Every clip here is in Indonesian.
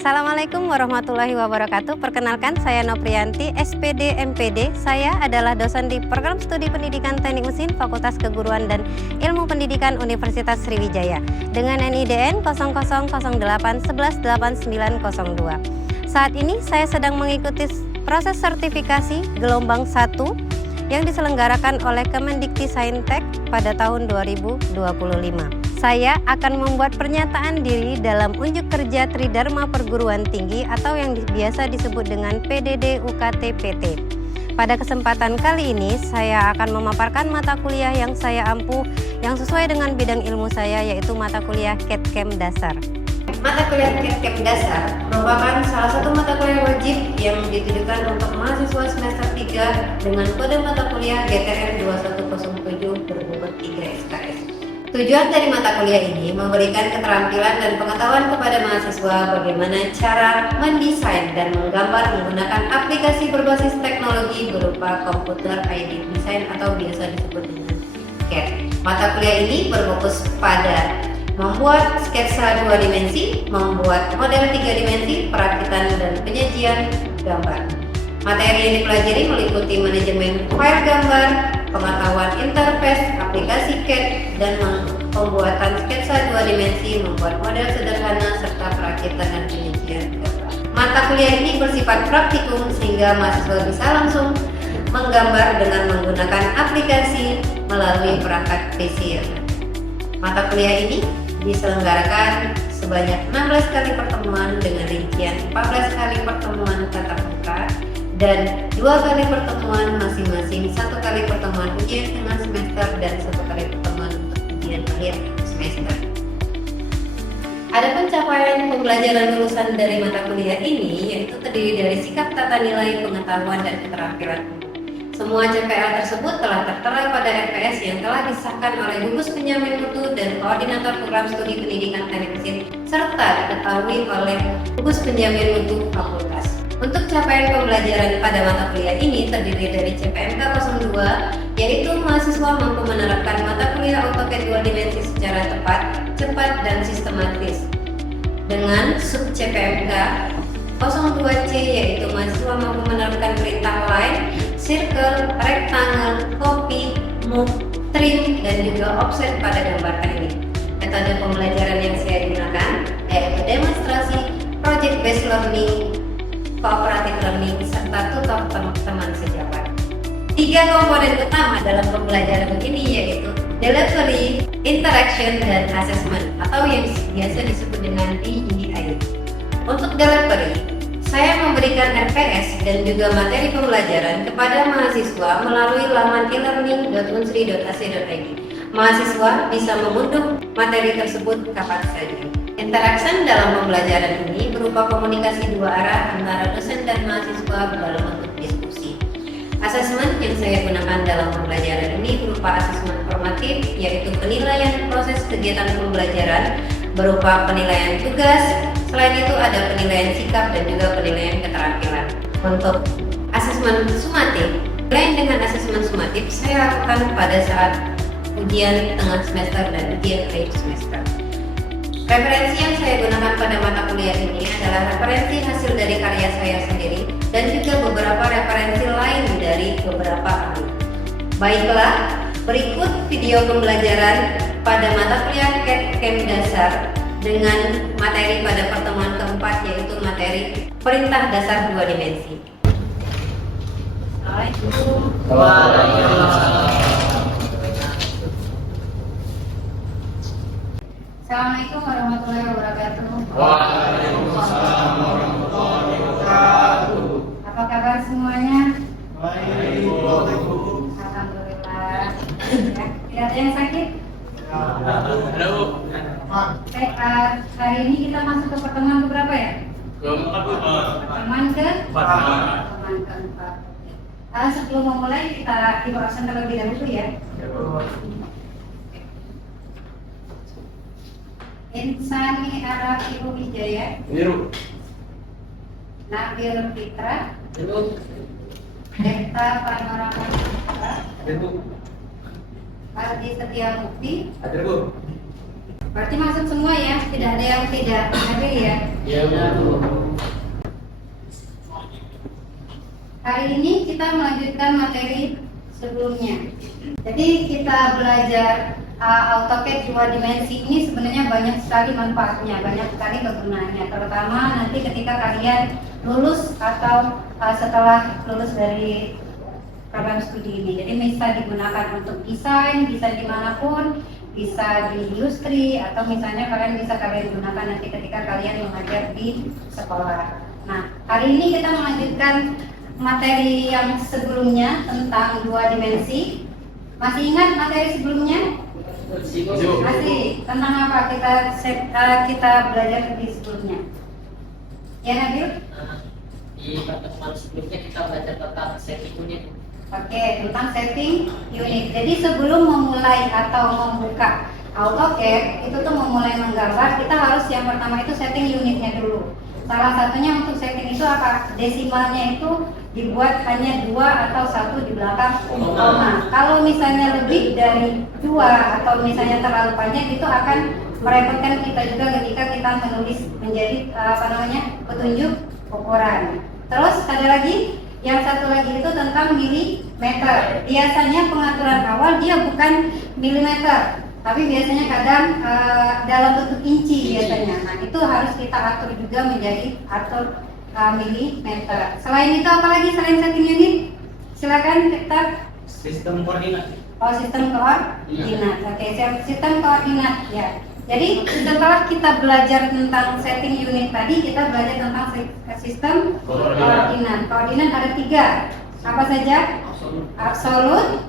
Assalamualaikum warahmatullahi wabarakatuh. Perkenalkan, saya Noprianti, SPD MPD. Saya adalah dosen di Program Studi Pendidikan Teknik Mesin Fakultas Keguruan dan Ilmu Pendidikan Universitas Sriwijaya dengan NIDN 0008118902. Saat ini saya sedang mengikuti proses sertifikasi gelombang 1 yang diselenggarakan oleh Kemendikti-Saintek pada tahun 2025. Saya akan membuat pernyataan diri dalam unjuk kerja Tridharma Perguruan Tinggi atau yang biasa disebut dengan PDD UKT PT. Pada kesempatan kali ini, saya akan memaparkan mata kuliah yang saya ampuh yang sesuai dengan bidang ilmu saya, yaitu mata kuliah CAD/CAM dasar. Mata kuliah CAD/CAM dasar merupakan salah satu mata kuliah wajib yang ditujukan untuk mahasiswa semester 3 dengan kode mata kuliah GTR 2107 berbobot 3 SKS. Tujuan dari mata kuliah ini memberikan keterampilan dan pengetahuan kepada mahasiswa bagaimana cara mendesain dan menggambar menggunakan aplikasi berbasis teknologi berupa komputer aided design atau biasa disebut dengan CAD. Mata kuliah ini berfokus pada membuat sketsa 2 dimensi, membuat model 3 dimensi, perakitan dan penyajian gambar. Materi yang dipelajari meliputi manajemen file gambar, pengetahuan interface, aplikasi CAD, dan pembuatan sketsa 2 dimensi, membuat model sederhana, serta perakitan dan penyajian gambar. Mata kuliah ini bersifat praktikum sehingga mahasiswa bisa langsung menggambar dengan menggunakan aplikasi melalui perangkat PC. Mata kuliah ini diselenggarakan sebanyak 16 kali pertemuan dengan rincian 14 kali pertemuan tatap muka dan 2 kali pertemuan masing-masing, 1 kali pertemuan ujian tengah semester dan 1 kali pertemuan untuk ujian akhir semester. Adapun capaian pembelajaran lulusan dari mata kuliah ini yaitu terdiri dari sikap tata nilai, pengetahuan dan keterampilan. Semua CPL tersebut telah tertera pada RPS yang telah disahkan oleh gugus penjamin mutu dan koordinator program studi pendidikan teknik mesin serta diketahui oleh gugus penjamin mutu fakultas. Untuk capaian pembelajaran pada mata kuliah ini terdiri dari CPMK 02, yaitu mahasiswa mampu menerapkan mata kuliah AutoCAD 2 dimensi secara tepat, cepat, dan sistematis. Dengan sub CPMK 02C, yaitu mahasiswa mampu menerapkan perintah line, circle, rectangle, copy, move, trim, dan juga offset pada gambar teknik. Metode pembelajaran yang saya gunakan yaitu demonstrasi, project based learning, cooperative learning, serta tutor teman sejawat. 3 komponen utama dalam pembelajaran ini yaitu delivery, interaction, dan assessment atau yang biasa disebut dengan DEI. Untuk delivery, saya memberikan RPS dan juga materi pembelajaran kepada mahasiswa melalui laman e-learning.unsri.ac.id. Mahasiswa bisa mengunduh materi tersebut kapan saja. Interaction dalam pembelajaran ini berupa komunikasi 2 arah antara dosen dan mahasiswa dalam bentuk diskusi. Asesmen yang saya gunakan dalam pembelajaran ini berupa asesmen formatif, yaitu penilaian proses kegiatan pembelajaran berupa penilaian tugas. Selain itu ada penilaian sikap dan juga penilaian keterampilan. Untuk asesmen sumatif, lain dengan asesmen sumatif saya lakukan pada saat ujian tengah semester dan ujian akhir semester. Referensi yang saya gunakan pada mata kuliah ini adalah referensi hasil dari karya saya sendiri dan juga beberapa referensi lain dari beberapa ahli. Baiklah, berikut video pembelajaran pada mata kuliah CAD/CAM dasar dengan materi pada pertemuan keempat, yaitu materi perintah dasar 2 dimensi. Assalamualaikum warahmatullahi wabarakatuh. Waalaikumsalam warahmatullahi wabarakatuh. Apa kabar semuanya? Baik. Alhamdulillah. Ya, tidak ada yang sakit? Baik, hari ini kita masuk ke pertemuan keberapa ya? Pertemuan keempat. Sebelum memulai kita dibahas terlebih dahulu ya. Insani Arafi Wijaya, Nabil Fitra, Deta Panorama Fitra, Aldi Setia Mukti, Berarti masuk semua ya, tidak ada yang tidak hadir ya. Iya, Bu. Hari ini kita melanjutkan materi sebelumnya. Jadi kita belajar AutoCAD 2 dimensi ini sebenarnya banyak sekali manfaatnya, banyak sekali kegunaannya. Terutama nanti ketika kalian lulus atau setelah lulus dari program studi ini. Jadi bisa digunakan untuk desain dimanapun, bisa di industri, atau misalnya kalian gunakan nanti ketika kalian mengajar di sekolah. Nah, hari ini kita melanjutkan materi yang sebelumnya tentang 2 dimensi. Masih ingat materi sebelumnya? Masih. Tentang apa kita belajar di sebelumnya? Ya, Nabil? Di pertemuan sebelumnya kita belajar tentang setting unit. Oke, tentang setting unit. Jadi sebelum memulai atau membuka AutoCAD, itu tuh memulai menggambar, kita harus yang pertama itu setting unitnya dulu. Salah satunya untuk setting itu apa? Desimalnya itu dibuat hanya 2 atau 1 di belakang koma. Kalau misalnya lebih dari 2 atau misalnya terlalu panjang, itu akan merepotkan kita juga ketika kita menulis menjadi petunjuk ukuran. Terus ada lagi, yang satu lagi itu tentang milimeter. Biasanya pengaturan awal dia bukan milimeter, tapi biasanya kadang dalam bentuk inci biasanya. Nah, itu harus kita atur juga menjadi milimeter. Selain itu apa lagi selain setting unit? Silakan kita. Sistem koordinat. Oh, sistem koordinat. Oke, sistem koordinat ya. Jadi setelah kita belajar tentang setting unit tadi, kita belajar tentang sistem koordinat. Koordinat ada 3. Apa saja? Absolut,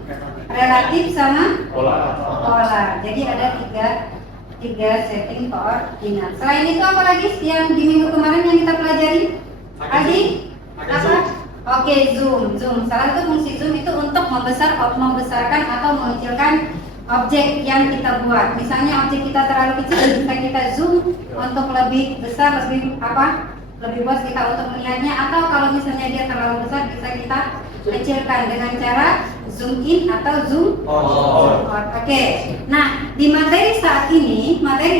relatif, sama polar. Jadi ada tiga setting koordinat. Selain itu apa lagi yang di minggu kemarin yang kita pelajari? Apa? Oke, zoom. Salah satu fungsi zoom itu untuk membesarkan atau mengecilkan objek yang kita buat. Misalnya objek kita terlalu kecil, bisa kita zoom untuk lebih besar, lebih luas kita untuk melihatnya. Atau kalau misalnya dia terlalu besar, bisa kita kecilkan dengan cara zoom in atau zoom out. Oke. Nah, di materi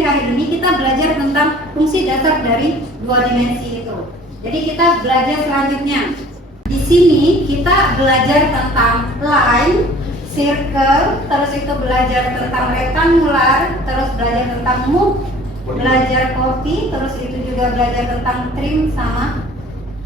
hari ini kita belajar tentang fungsi dasar dari 2 dimensi itu. Jadi kita belajar selanjutnya. Di sini kita belajar tentang line, circle, terus itu belajar tentang rectangular, terus belajar tentang move, belajar copy, terus itu juga belajar tentang trim sama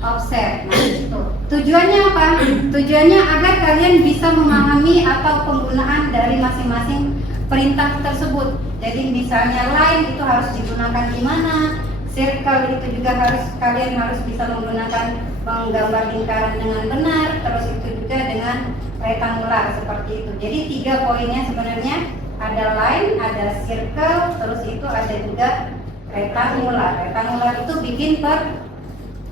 offset. Nah, itu. Tujuannya apa? Tujuannya agar kalian bisa memahami atau penggunaan dari masing-masing perintah tersebut. Jadi misalnya line itu harus digunakan di mana, circle itu juga kalian harus bisa menggambar lingkaran dengan benar, terus itu juga dengan rectangular seperti itu. Jadi 3 poinnya sebenarnya ada line, ada circle, terus itu ada juga rectangular. Rectangular itu bikin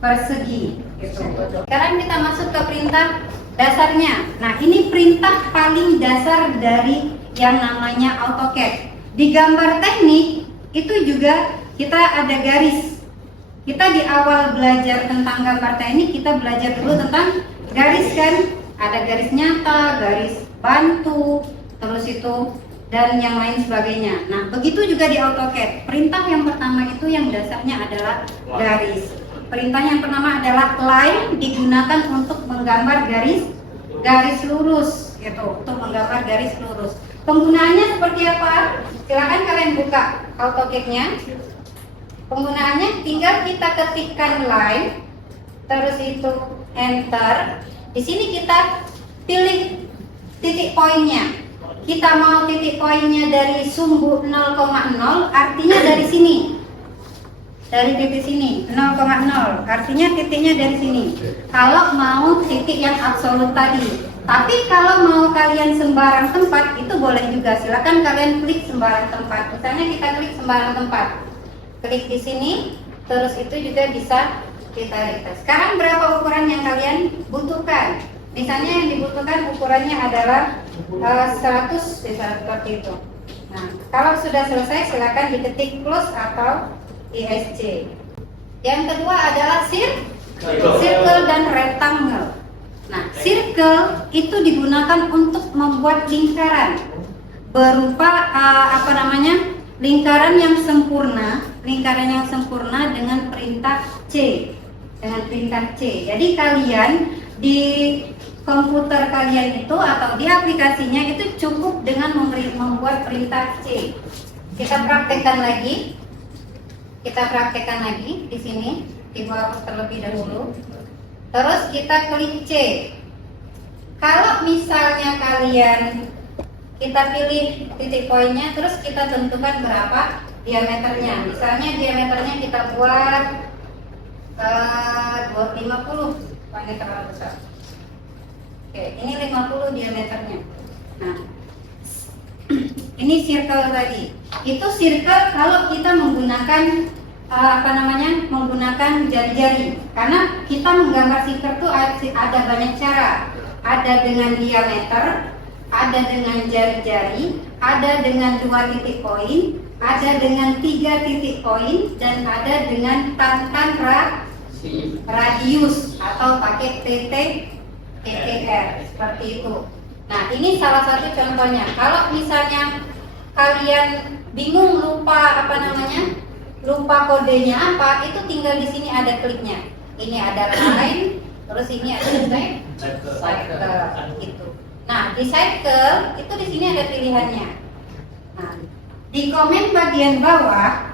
persegi gitu. Sekarang kita masuk ke perintah dasarnya. Nah, ini perintah paling dasar dari yang namanya AutoCAD. Di gambar teknik itu juga kita ada garis. Kita di awal belajar tentang gambar teknik, kita belajar dulu tentang garis kan? Ada garis nyata, garis bantu, terus itu dan yang lain sebagainya. Nah, begitu juga di AutoCAD. Perintah yang pertama itu yang dasarnya adalah garis. Perintah yang pertama adalah line, digunakan untuk menggambar garis lurus gitu, untuk menggambar garis lurus. Penggunaannya seperti apa? Silakan kalian buka AutoCAD-nya. Penggunaannya tinggal kita ketikkan line, terus itu enter. Di sini kita pilih titik poinnya. Kita mau titik poinnya dari sumbu 0,0, artinya dari sini. Dari titik sini 0,0, artinya titiknya dari sini. Kalau mau titik yang absolut tadi. Tapi kalau mau kalian sembarang tempat, itu boleh juga. Silakan kalian klik sembarang tempat. Misalnya kita klik sembarang tempat. Klik di sini, terus itu juga bisa kita lihat. Sekarang berapa ukuran yang kalian butuhkan? Misalnya yang dibutuhkan ukurannya adalah 100, bisa seperti itu. Nah, kalau sudah selesai silakan diketik plus atau ISC. Yang kedua adalah circle dan rectangle. Nah, circle itu digunakan untuk membuat lingkaran berupa lingkaran yang sempurna dengan perintah C. Jadi kalian di komputer kalian itu atau di aplikasinya itu cukup dengan membuat perintah C. Kita praktekkan lagi di sini, dihapus terlebih dahulu. Terus kita klik C. Kalau misalnya kita pilih titik poinnya, terus kita tentukan berapa diameternya. Misalnya diameternya kita buat 50, ini terlalu besar. Oke, ini 50 diameternya. Nah, ini circle tadi. Itu circle kalau kita menggunakan menggunakan jari-jari. Karena kita menggambar circle itu ada banyak cara. Ada dengan diameter, ada dengan jari-jari, ada dengan 2 titik poin, ada dengan 3 titik poin, dan ada dengan tantan radius atau pakai TTR seperti itu. Nah, ini salah satu contohnya. Kalau misalnya kalian bingung lupa kodenya apa, itu tinggal di sini ada kliknya. Ini ada line, terus ini ada cycle gitu. Nah, di cycle itu di sini ada pilihannya. Nah, di komen bagian bawah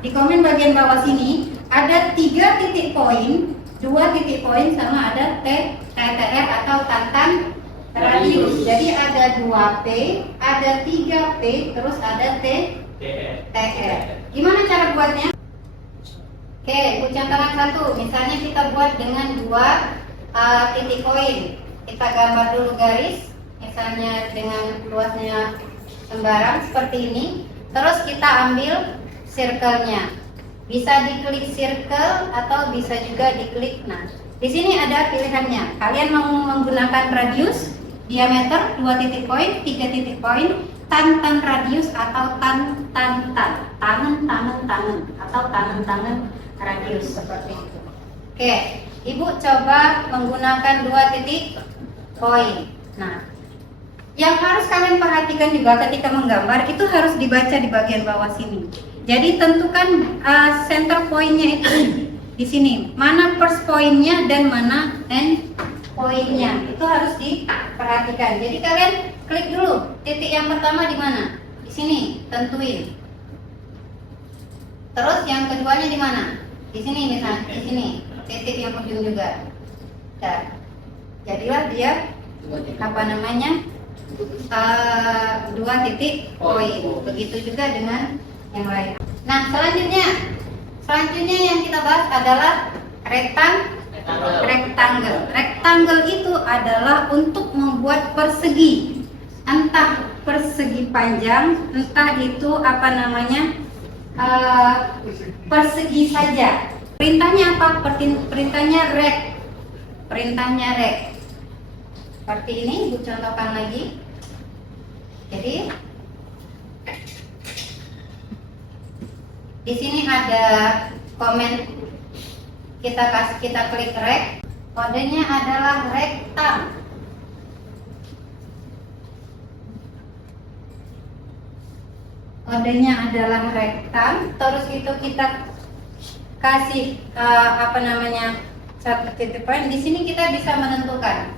sini ada 3 titik poin, 2 titik poin, sama ada TTR atau tantan radius. Jadi ada 2P, ada 3P, terus ada TTR. Gimana cara buatnya? Oke, contohkan 1. Misalnya kita buat dengan 2 titik poin. Kita gambar dulu garis, misalnya dengan luasnya sembarang seperti ini. Terus kita ambil circle-nya. Bisa diklik circle atau bisa juga diklik. Nah, di sini ada pilihannya. Kalian mau menggunakan radius, diameter, 2 titik poin, 3 titik poin, tantan radius atau tangan atau tangan radius seperti itu. Oke, Ibu coba menggunakan 2 titik poin. Nah, yang harus kalian perhatikan juga ketika menggambar itu harus dibaca di bagian bawah sini. Jadi tentukan center pointnya itu di sini. Mana first pointnya dan mana end pointnya. Itu harus diperhatikan. Jadi kalian klik dulu titik yang pertama di mana? Di sini, tentuin. Terus yang keduanya di mana? Di sini misalnya, di sini. Titik yang ujung juga. Dan jadilah dia 2 titik poin. Begitu juga dengan yang lain. Nah, selanjutnya yang kita bahas adalah rectangle. Rectangle itu adalah untuk membuat persegi. Entah persegi panjang, entah itu persegi saja. Perintahnya apa? Perintahnya rect. Seperti ini, Ibu contohkan lagi. Jadi di sini ada komen, kita klik rect. Kodenya adalah rectang. Terus itu kita kasih satu titik poin. Di sini kita bisa menentukan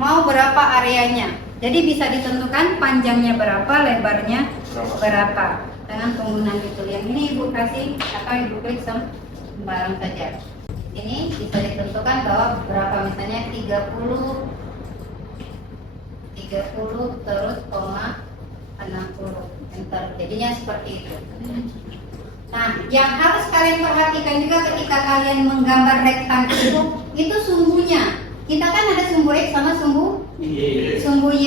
mau berapa areanya. Jadi bisa ditentukan panjangnya berapa, lebarnya berapa dengan penggunaan tool. Yang ini Ibu kasih atau Ibu klik sembarang saja. Ini bisa ditentukan bahwa berapa, misalnya 30 terus 60 enter. Jadinya seperti itu. Nah, yang harus kalian perhatikan juga ketika kalian menggambar rectangle itu sumbunya. Kita kan ada sumbu X sama sumbu Y.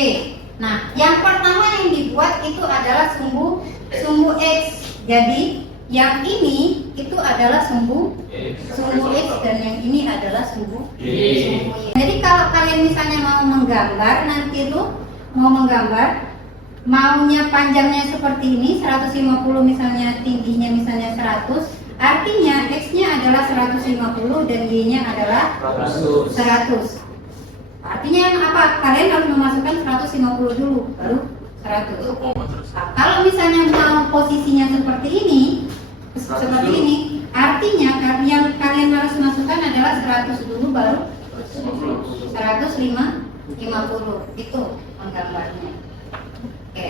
Nah, yang pertama yang dibuat itu adalah sumbu X. Jadi, yang ini itu adalah sumbu X dan yang ini adalah sumbu Y. Jadi kalau kalian misalnya mau menggambar, nanti tuh maunya panjangnya seperti ini 150, misalnya tingginya misalnya 100, artinya X-nya adalah 150 dan Y-nya adalah 100. Artinya apa? Kalian harus memasukkan 150 dulu baru 100. Nah, kalau misalnya mau posisinya seperti ini, artinya yang kalian harus masukkan adalah 100 dulu baru 150 itu menggambarnya. Oke.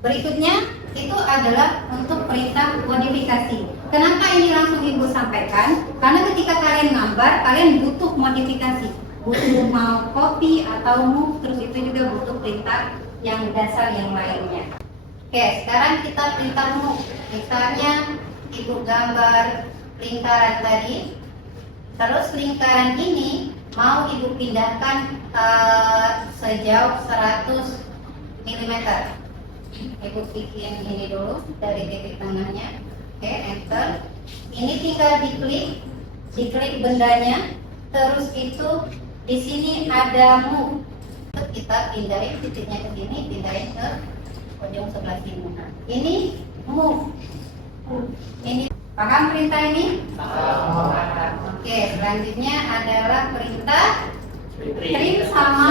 Berikutnya itu adalah untuk perintah modifikasi. Kenapa ini langsung Ibu sampaikan? Karena ketika kalian gambar, kalian butuh modifikasi, butuh mau copy atau move, terus itu juga butuh perintah yang dasar yang lainnya. Oke, sekarang kita perintah move. Misalnya Ibu gambar lingkaran tadi, terus lingkaran ini mau Ibu pindahkan sejauh 100 mm. Ibu bikin ini dulu dari titik tengahnya. Oke, enter. Ini tinggal diklik bendanya, terus itu di sini ada move. Kita pindahin titiknya ke sini, pindahin ke ujung sebelah sini. Ini move. Ini paham perintah ini? Oke, selanjutnya adalah perintah trim sama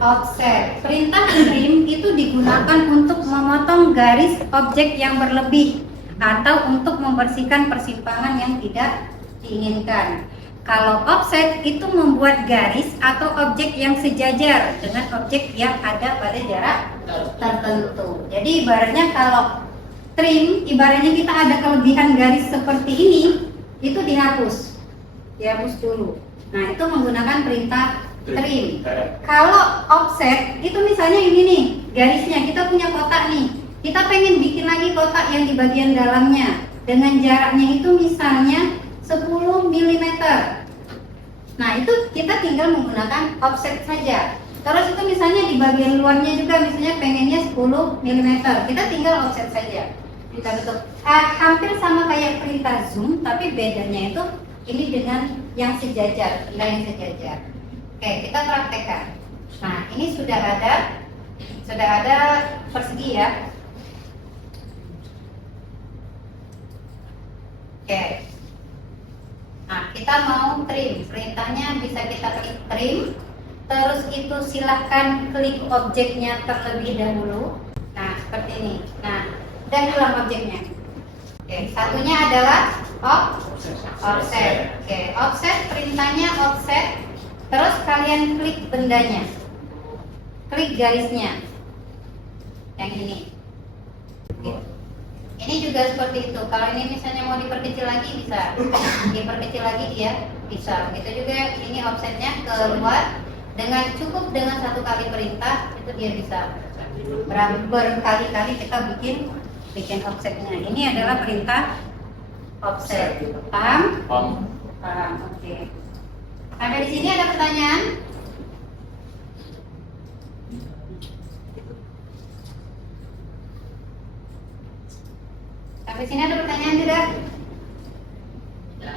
offset. Perintah trim itu digunakan untuk memotong garis objek yang berlebih atau untuk membersihkan persimpangan yang tidak diinginkan. Kalau offset itu membuat garis atau objek yang sejajar dengan objek yang ada pada jarak tertentu. Jadi ibaratnya kalau trim, ibaratnya kita ada kelebihan garis seperti ini, itu dihapus dulu. Nah, itu menggunakan perintah trim. Kalau offset itu misalnya ini nih, garisnya kita punya kotak nih. Kita pengen bikin lagi kotak yang di bagian dalamnya dengan jaraknya itu misalnya 10 mm. Nah, itu kita tinggal menggunakan offset saja. Terus itu misalnya di bagian luarnya juga misalnya pengennya 10 mm. Kita tinggal offset saja. Kita bentuk hampir sama kayak perintah zoom, tapi bedanya itu ini dengan yang sejajar, yang sejajar. Oke, kita praktekkan. Nah, ini sudah ada persegi ya. Oke. Nah, kita mau trim. Perintahnya bisa kita klik trim. Terus itu silahkan klik objeknya terlebih dahulu. Nah, seperti ini. Nah, dan ulang objeknya. Oke, satunya adalah offset. Oke, offset perintahnya offset. Terus kalian klik bendanya, klik garisnya, yang ini. Ini juga seperti itu. Kalau ini misalnya mau diperkecil lagi bisa, diperkecil lagi dia bisa. Begitu juga ini offsetnya keluar cukup dengan satu kali perintah itu dia bisa. Berkali-kali kita bikin offsetnya. Ini adalah perintah offset. Paham? Paham. Oke. Sampai di sini ada pertanyaan? Sampai sini ada pertanyaan tidak?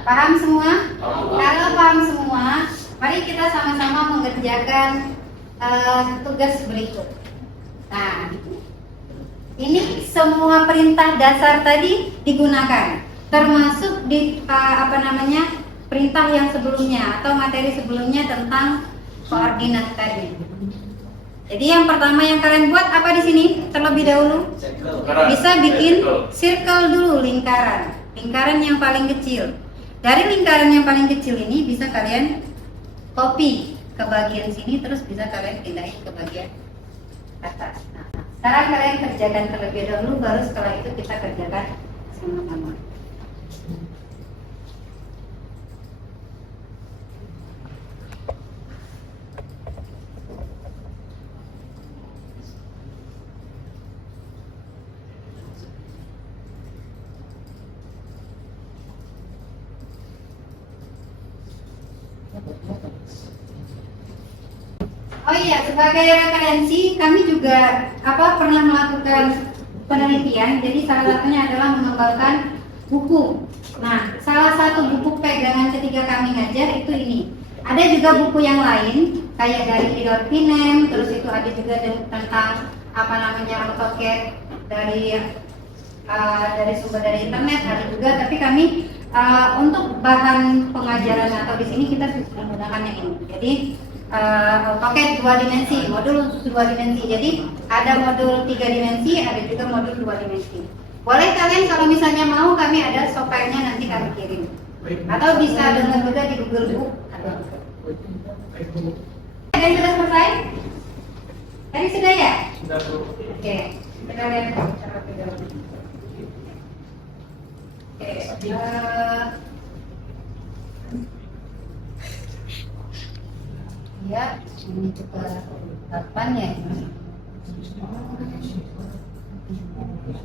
Paham semua? Kalau paham semua, mari kita sama-sama mengerjakan tugas berikut. Nah, ini semua perintah dasar tadi digunakan, termasuk di perintah yang sebelumnya atau materi sebelumnya tentang koordinat tadi. Jadi yang pertama yang kalian buat apa di sini terlebih dahulu? Bisa bikin circle dulu, lingkaran yang paling kecil. Dari lingkaran yang paling kecil ini bisa kalian copy ke bagian sini, terus bisa kalian pindahin ke bagian atas. Nah, sekarang kalian kerjakan terlebih dahulu, baru setelah itu kita kerjakan sama-sama. Oh iya, sebagai referensi kami juga pernah melakukan penelitian. Jadi salah satunya adalah mengembangkan buku. Nah, salah satu buku pegangan ketika kami ngajar itu ini. Ada juga buku yang lain kayak dari Theodor Pinem, terus itu ada juga tentang AutoCAD dari sumber dari internet ada juga. Tapi kami untuk bahan pengajaran atau di sini kita menggunakan yang ini. Jadi pakai 2 dimensi, modul khusus 2 dimensi. Jadi ada modul 3 dimensi, ada juga modul 2 dimensi. Boleh kalian kalau misalnya mau, kami ada software-nya nanti kami kirim. Atau bisa download juga di Google Book. Ada yang sudah selesai? Tadi sudah ya? Sudah, Bu. Oke, kita lihat cara video. Oke, ya, ini juga 8 ya.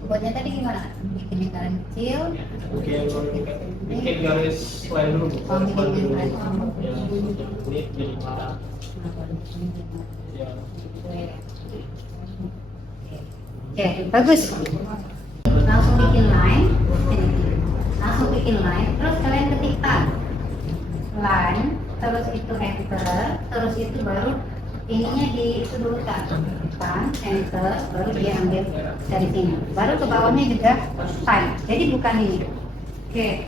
Buatnya tadi gimana? Bikin lingkaran kecil. Oke, bikin garis line dulu. Oh, bikin garis line. Ya, ini jadi mana? Ya. Oke, bagus. Langsung bikin line. Langsung bikin line. Terus kalian ketik tab. Line. Terus itu enter. Terus itu baru ininya di itu dulu tab. Enter. Baru dia ambil dari sini. Baru ke bawahnya juga time. Jadi bukan ini. Oke.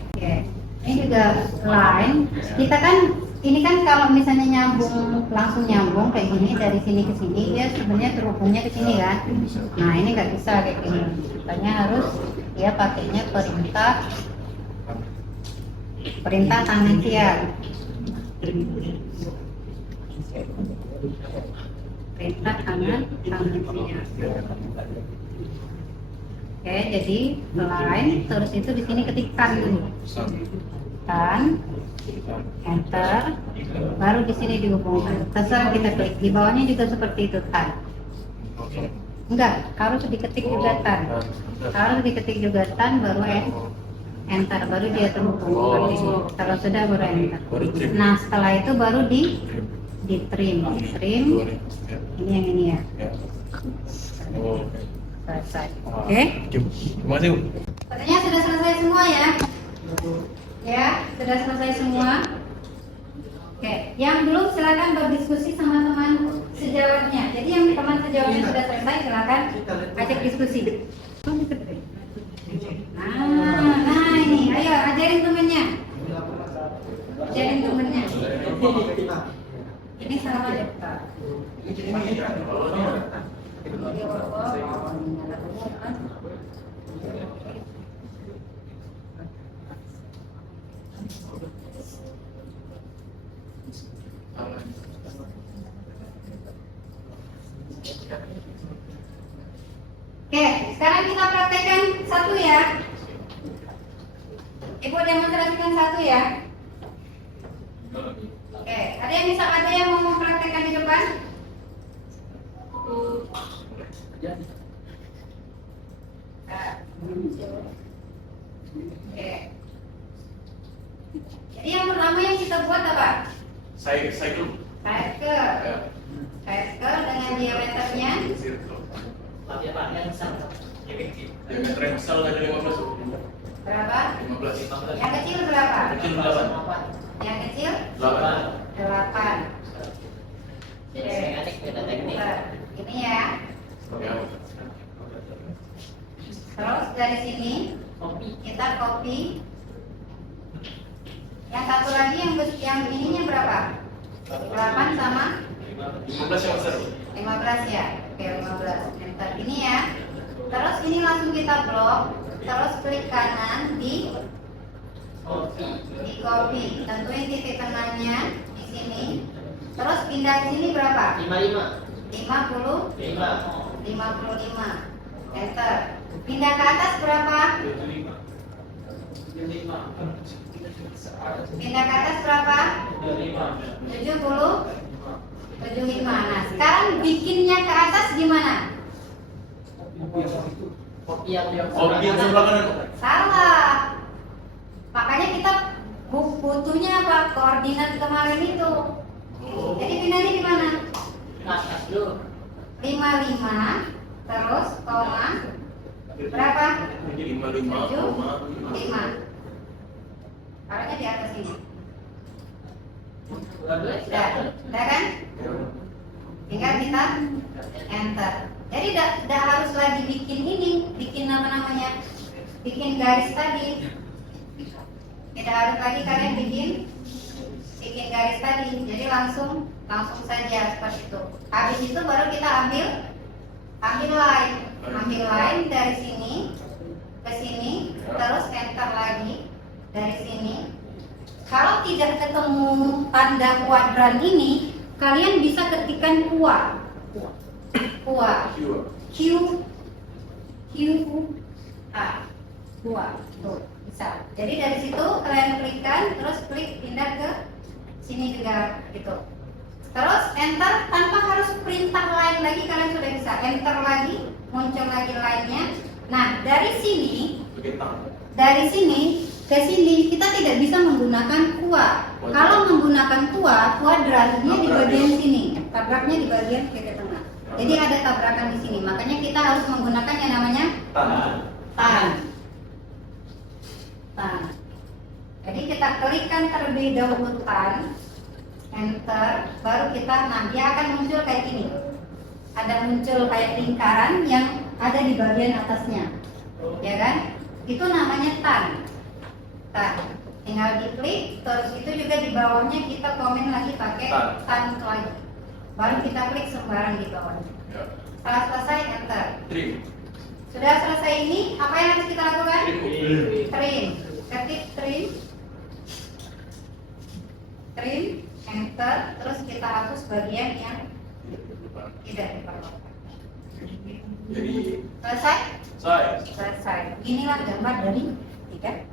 Ini juga line. Kita kan ini kan kalau misalnya nyambung, langsung nyambung kayak gini dari sini ke sini, dia sebenarnya terhubungnya ke sini kan. Nah ini nggak bisa kayak gini. Makanya harus dia pakainya perintah tangensial. Perintah tangensial. Oke, jadi line terus itu di sini ketikkan dulu. Kan, enter, baru di sini dihubungkan. Terserah kita klik. Di bawahnya juga seperti itu kan. Enggak, harus diketik juga tan. Harus diketik juga tan, baru enter, baru dia terhubung seperti ini. Kalau sudah baru enter. Nah setelah itu baru di trim. Ini yang ini ya. Selesai. Oke. Terima kasih, Bu. Katanya sudah selesai semua ya. Ya, sudah selesai semua. Oke, yang belum silakan berdiskusi sama teman sejawatnya. Jadi yang teman sejawatnya sudah selesai, silakan ajak diskusi. Nah ini, ayo ajarin temennya. Ajarin temennya. Ini sama aja, Pak. Oke, sekarang kita praktekkan satu ya. Ibu demonstrasikan satu ya. Oke, ada yang mau mempraktekkan di depan? Oke. Jadi yang pertama yang kita buat apa? Cycle. Cycle dengan diameternya Pakai sama. Diameter yang besar ada 15. berapa? 15. Yang kecil berapa? Kecil 8. Yang kecil 8. 8. Jadi mekanik beda teknik. Ini ya. Ya. Terus dari sini Kopi. kita copy. Yang satu lagi yang ininya berapa? 8 sama 15 yang besar. 15 ya. Oke, 15. Enter. Ini ya. Terus ini langsung kita blok. Terus klik kanan di copy. Tentuin titik tengahnya di sini. Terus pindah ke sini berapa? 55. 55. Enter. Pindah ke atas berapa? Pindah ke atas berapa? 75. Nah, sekarang bikinnya ke atas gimana? Kopi yang sebelah kanan. Salah. Makanya kita butuhnya apa? Koordinat kemarin itu. Jadi pindahnya di mana? atas dulu. 55 terus koma berapa? 55. 5. Taruhnya di atas ini. Udah kan? Tinggal kita enter. Jadi tidak harus lagi bikin ini, bikin namanya, bikin garis tadi. Tidak harus lagi kalian bikin bikin garis tadi. Jadi langsung saja seperti itu. Habis itu baru kita ambil line dari sini ke sini, terus enter lagi dari sini. Kalau tidak ketemu tanda kuadran ini, kalian bisa ketikkan kuah. Q A kuah. Tuh, bisa. Jadi dari situ kalian klikkan, terus klik pindah ke sini juga gitu. Terus enter tanpa harus perintah line lagi, kalian sudah bisa enter lagi, muncul lagi line-nya. Nah, dari sini ke sini kita tidak bisa menggunakan kuah. Kalau menggunakan kuadran dia di bagian sini, tabraknya di bagian kiri tengah. Jadi ada tabrakan di sini. Makanya kita harus menggunakan yang namanya tan. Jadi kita klikkan terlebih dahulu tan, enter, baru kita, dia akan muncul kayak gini. Ada muncul kayak lingkaran yang ada di bagian atasnya, ya kan? Itu namanya tan. Tinggal diklik, terus itu juga di bawahnya kita komen lagi pakai tan lagi. Baru kita klik sembarang di bawahnya. Setelah selesai enter. Sudah selesai ini, apa yang harus kita lakukan? Trim. Ketik trim, enter, terus kita hapus bagian yang tidak diperlukan. Jadi Selesai. Inilah gambar dari 3.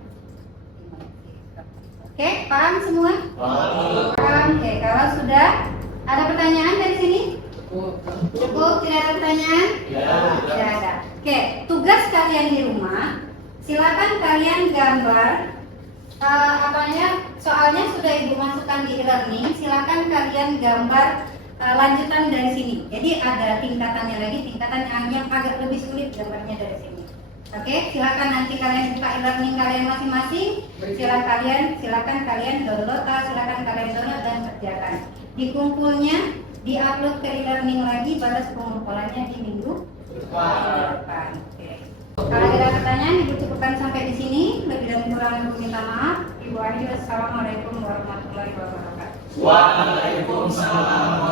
Oke, paham semua? Paham. Oke, kalau sudah ada pertanyaan dari sini? Cukup, tidak ada pertanyaan? Tidak ada. Oke, tugas kalian di rumah, silakan kalian gambar soalnya sudah Ibu masukkan di e-learning, silakan kalian gambar lanjutan dari sini. Jadi ada tingkatannya lagi, tingkatan yang agak lebih sulit gambarnya dari sini. Oke, silakan nanti kalian buka e-learning kalian masing-masing. Silakan kalian download dan kerjakan. Dikumpulnya, diupload ke e-learning lagi, batas pengumpulannya di minggu depan. Oke. Kalau ada pertanyaan, Ibu cukupkan sampai di sini. Lebih dan kurang Ibu minta maaf. Ibu akhir, assalamualaikum warahmatullahi wabarakatuh. Waalaikumsalam.